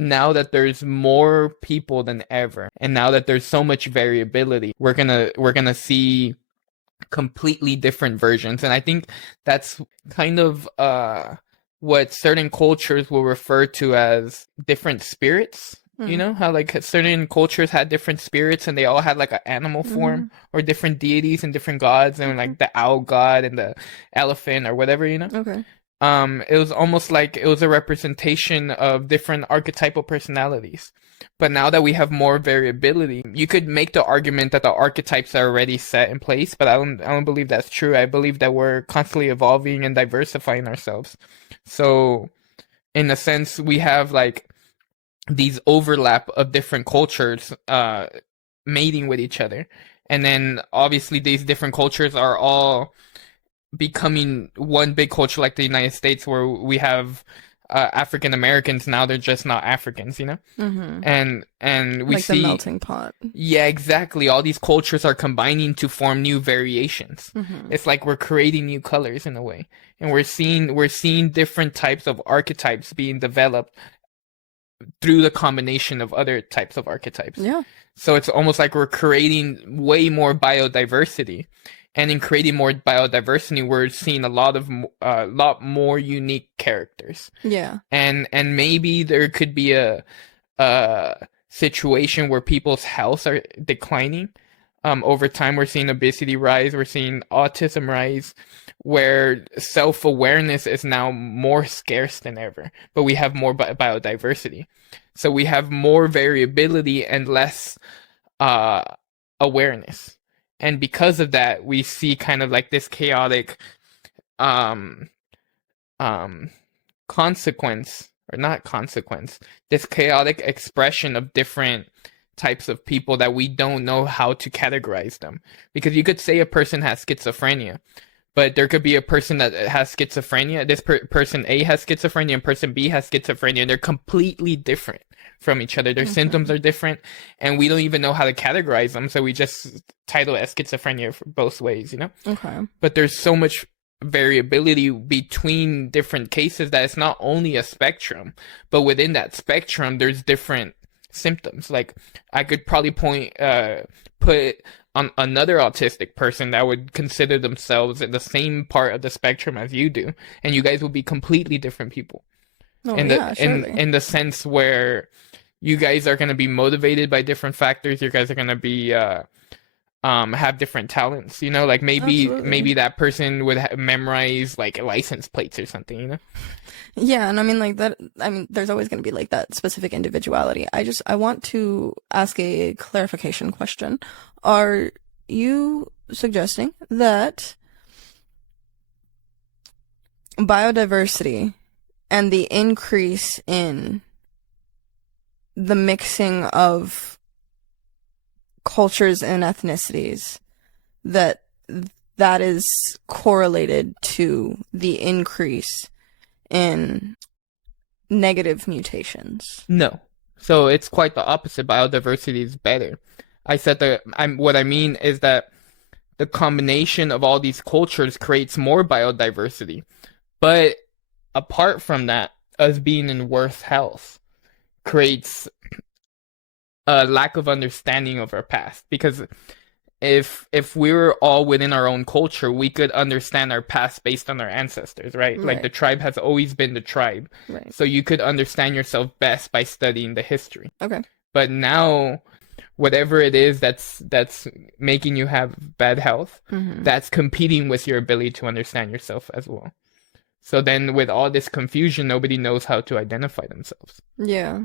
now that there's more people than ever, and now that there's so much variability, we're gonna see completely different versions. And I think that's kind of what certain cultures will refer to as different spirits. You know how like certain cultures had different spirits and they all had like an animal form or different deities and different gods, and like the owl god and the elephant or whatever, you know? Okay. It was almost like it was a representation of different archetypal personalities. But now that we have more variability, you could make the argument that the archetypes are already set in place, but I don't believe that's true. I believe that we're constantly evolving and diversifying ourselves. So in a sense, we have like these overlap of different cultures mating with each other. And then obviously these different cultures are all becoming one big culture, like the United States, where we have African Americans. Now they're just not Africans, you know? And we Like see the melting pot. yeah, exactly. All these cultures are combining to form new variations. It's like we're creating new colors in a way. And we're seeing different types of archetypes being developed through the combination of other types of archetypes. Yeah. So it's almost like we're creating way more biodiversity. And in creating more biodiversity, we're seeing a lot more unique characters. Yeah. And maybe there could be a situation where people's health are declining. Over time, we're seeing obesity rise, we're seeing autism rise, where self-awareness is now more scarce than ever, but we have more biodiversity. So we have more variability and less awareness. And because of that, we see kind of like this chaotic consequence, or not consequence, this chaotic expression of different types of people that we don't know how to categorize them. Because you could say a person has schizophrenia, but there could be a person that has schizophrenia. This person A has schizophrenia and person B has schizophrenia, and they're completely different from each other. Their symptoms are different, and we don't even know how to categorize them, so we just title it as schizophrenia for both ways, you know? Okay. But there's so much variability between different cases that it's not only a spectrum, but within that spectrum, there's different symptoms. Like I could probably put on another autistic person that would consider themselves in the same part of the spectrum as you do, and you guys will be completely different people. Oh, in yeah, the surely. in the sense where you guys are going to be motivated by different factors. You guys are going to be have different talents, you know, like maybe Absolutely. that person would memorize like license plates or something, you know. Yeah, and I mean like that, I mean there's always going to be like that specific individuality. I want to ask a clarification question. Are you suggesting that biodiversity and the increase in the mixing of cultures and ethnicities, that is correlated to the increase in negative mutations? No. So it's quite the opposite. Biodiversity is better. I said that what I mean is that the combination of all these cultures creates more biodiversity. But apart from that, us being in worse health creates a lack of understanding of our past. Because if we were all within our own culture, we could understand our past based on our ancestors, right? Like Right. the tribe has always been the tribe. Right. So you could understand yourself best by studying the history. Okay. But now, whatever it is that's making you have bad health, that's competing with your ability to understand yourself as well. So then with all this confusion, nobody knows how to identify themselves. Yeah.